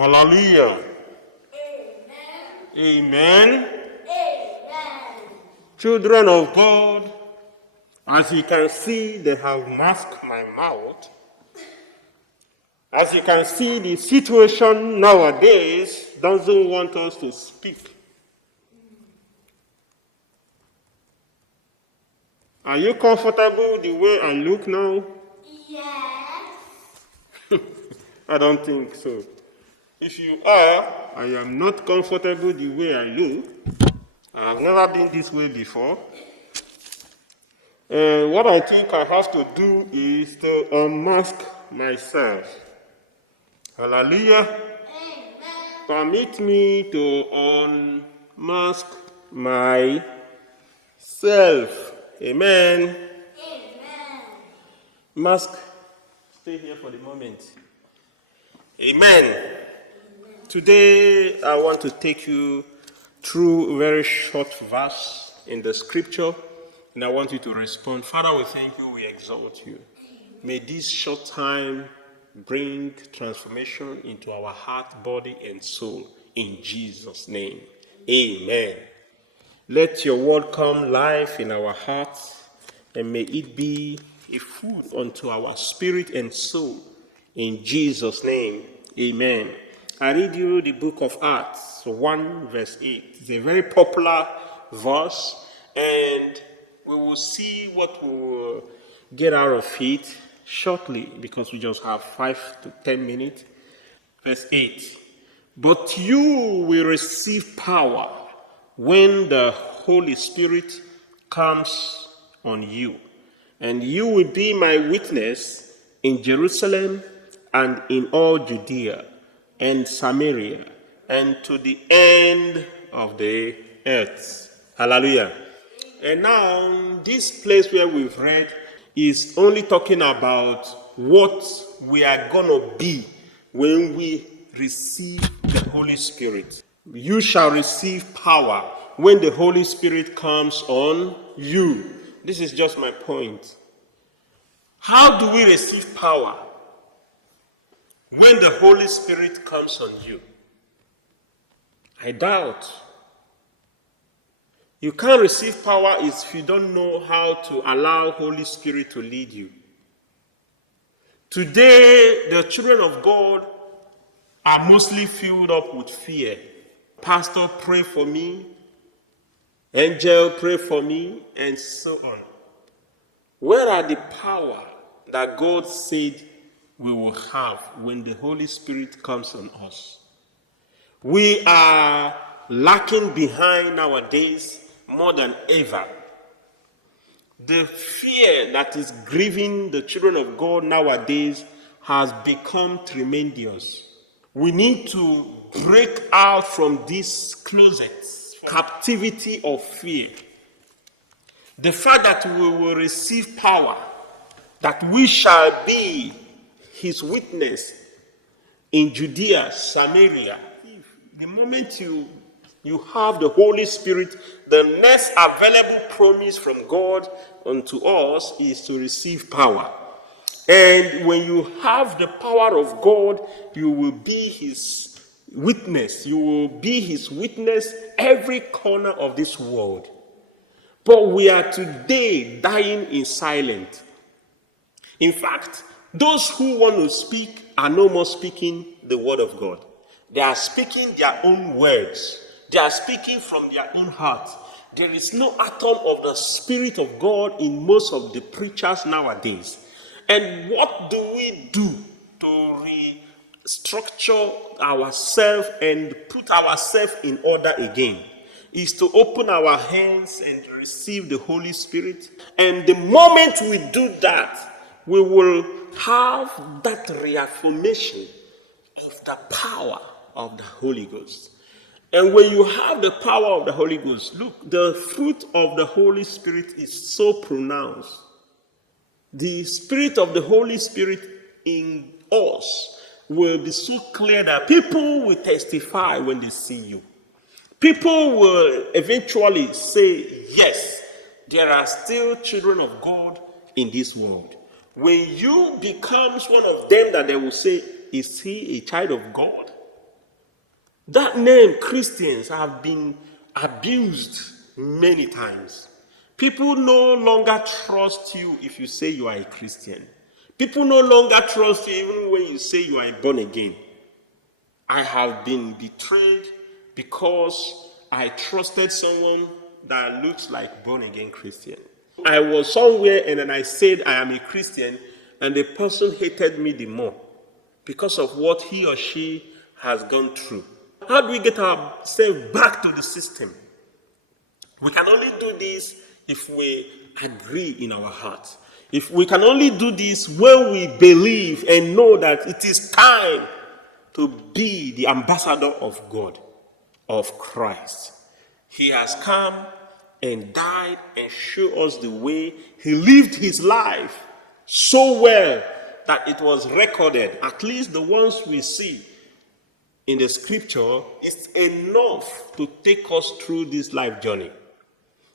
Hallelujah. Amen. Amen. Amen. Children of God, as you can see, they have masked my mouth. As you can see, the situation nowadays doesn't want us to speak. Are you comfortable the way I look now? Yes. I don't think so. If you are, I am not comfortable the way I look. I have never been this way before. What I think I have to do is to unmask myself. Hallelujah. Amen. Permit me to unmask myself. Amen. Amen. Mask. Stay here for the moment. Amen. Today I want to take you through a very short verse in the scripture, and I want you to respond. Father, we thank you, we exalt you. May this short time bring transformation into our heart, body, and soul. In Jesus' name, amen. Let your word come live in our hearts, and may it be a food unto our spirit and soul. In Jesus' name, amen. I read you the book of Acts 1 verse 8. It's a very popular verse, and we will see what we will get out of it shortly because we just have 5 to 10 minutes. Verse 8. But you will receive power when the Holy Spirit comes on you, and you will be my witness in Jerusalem and in all Judea and Samaria and to the end of the earth. Hallelujah. And now, this place where we've read is only talking about what we are going to be when we receive the Holy Spirit. You shall receive power when the Holy Spirit comes on you. This is just my point. How do we receive power when the Holy Spirit comes on you? I doubt. You can't receive power if you don't know how to allow Holy Spirit to lead you. Today, the children of God are mostly filled up with fear. Pastor, pray for me. Angel, pray for me, and so on. Where are the power that God said we will have when the Holy Spirit comes on us? We are lacking behind nowadays more than ever. The fear that is grieving the children of God nowadays has become tremendous. We need to break out from this closet, captivity of fear. The fact that we will receive power, that we shall be his witness in Judea, Samaria. The moment you have the Holy Spirit, the next available promise from God unto us is to receive power. And when you have the power of God, you will be his witness. You will be his witness every corner of this world. But we are today dying in silence. In fact, those who want to speak are no more speaking the word of God. They are speaking their own words. They are speaking from their own heart. There is no atom of the Spirit of God in most of the preachers nowadays. And what do we do to restructure ourselves and put ourselves in order again? Is to open our hands and receive the Holy Spirit. And the moment we do that, we will have that reaffirmation of the power of the Holy Ghost. And when you have the power of the Holy Ghost, look, the fruit of the Holy Spirit is so pronounced. The Spirit of the Holy Spirit in us will be so clear that people will testify when they see you. People will eventually say, yes, there are still children of God in this world. When you become one of them that they will say, is he a child of God? That name, Christians, have been abused many times. People no longer trust you if you say you are a Christian. People no longer trust you even when you say you are born again. I have been betrayed because I trusted someone that looks like born again Christian. I was somewhere and then I said I am a Christian, and the person hated me the more because of what he or she has gone through. How do we get ourselves back to the system? We can only do this if we agree in our heart. If we can only do this when we believe and know that it is time to be the ambassador of God, of Christ. He has come and died and showed us the way. He lived his life so well that it was recorded. At least the ones we see in the scripture is enough to take us through this life journey.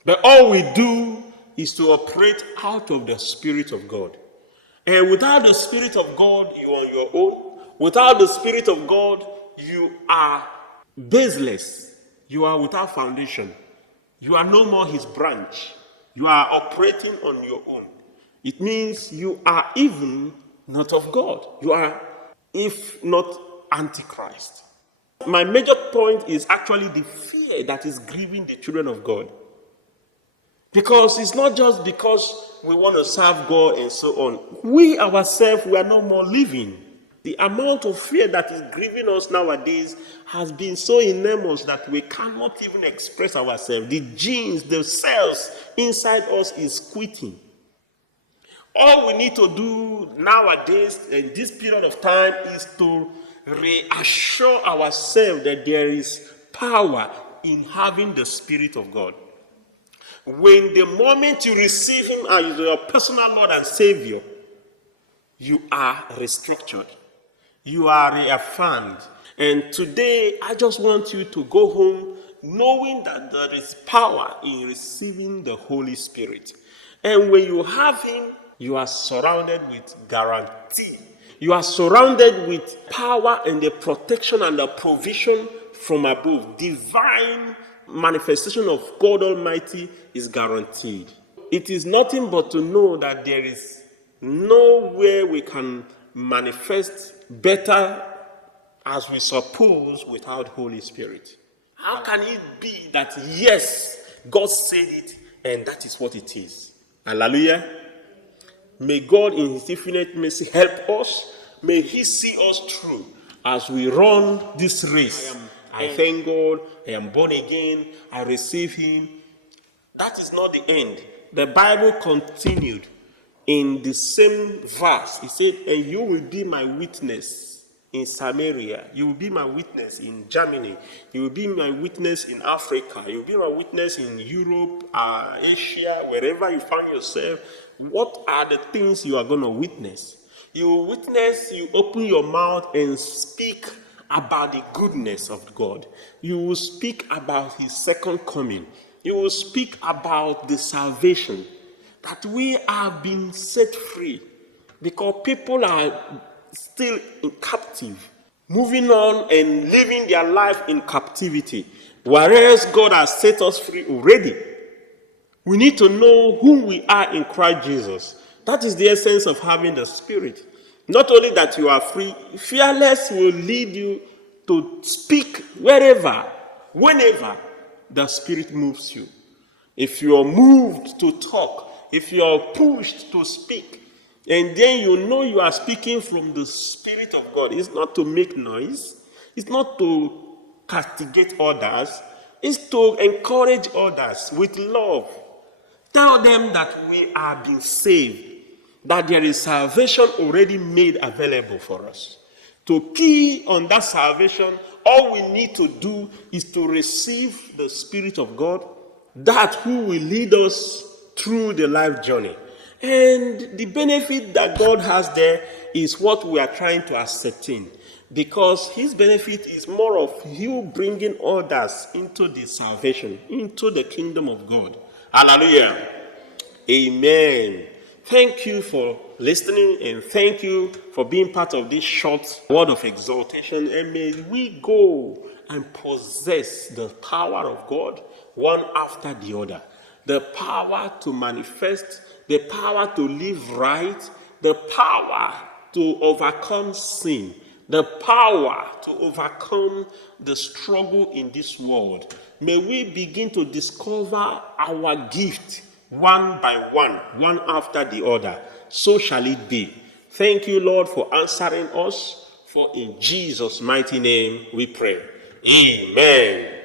But all we do is to operate out of the Spirit of God. And without the Spirit of God, you are on your own. Without the Spirit of God, you are baseless. You are without foundation. You are no more his branch. You are operating on your own. It means you are even not of God. You are, if not, Antichrist. My major point is actually the fear that is grieving the children of God. Because it's not just because we want to serve God and so on. We ourselves, we are no more living. The amount of fear that is grieving us nowadays has been so enormous that we cannot even express ourselves. The genes, the cells inside us is quitting. All we need to do nowadays in this period of time is to reassure ourselves that there is power in having the Spirit of God. When the moment you receive him as your personal Lord and Savior, you are restructured. You are reaffirmed. And today, I just want you to go home knowing that there is power in receiving the Holy Spirit. And when you have him, you are surrounded with guarantee. You are surrounded with power and the protection and the provision from above. Divine manifestation of God Almighty is guaranteed. It is nothing but to know that there is nowhere we can manifest better as we suppose without Holy Spirit. How can it be that yes, God said it and that is what it is? Hallelujah. May God in his infinite mercy help us. May he see us through as we run this race. I thank God, I am born again, I receive him. That is not the end. The Bible continued in the same verse. It said, and you will be my witness in Samaria. You will be my witness in Germany. You will be my witness in Africa. You will be my witness in Europe, Asia, wherever you find yourself. What are the things you are going to witness? You will witness, you open your mouth and speak about the goodness of God. You will speak about his second coming. You will speak about the salvation, that we are being set free, because people are still in captive, moving on and living their life in captivity, whereas God has set us free already. We need to know who we are in Christ Jesus. That is the essence of having the Spirit. Not only that you are free, fearless will lead you to speak wherever, whenever the Spirit moves you. If you are moved to talk, if you are pushed to speak, and then you know you are speaking from the Spirit of God, it's not to make noise, it's not to castigate others, it's to encourage others with love. Tell them that we are being saved, that there is salvation already made available for us. To key on that salvation, all we need to do is to receive the Spirit of God, that who will lead us through the life journey. And the benefit that God has there is what we are trying to ascertain, because his benefit is more of you bringing others into the salvation, into the kingdom of God. Hallelujah. Amen. Thank you for listening, and thank you for being part of this short word of exaltation. And may we go and possess the power of God one after the other. The power to manifest, the power to live right, the power to overcome sin, the power to overcome the struggle in this world. May we begin to discover our gift one by one after the other. So shall it be. Thank you, Lord, for answering us. For in Jesus' mighty name we pray. Amen.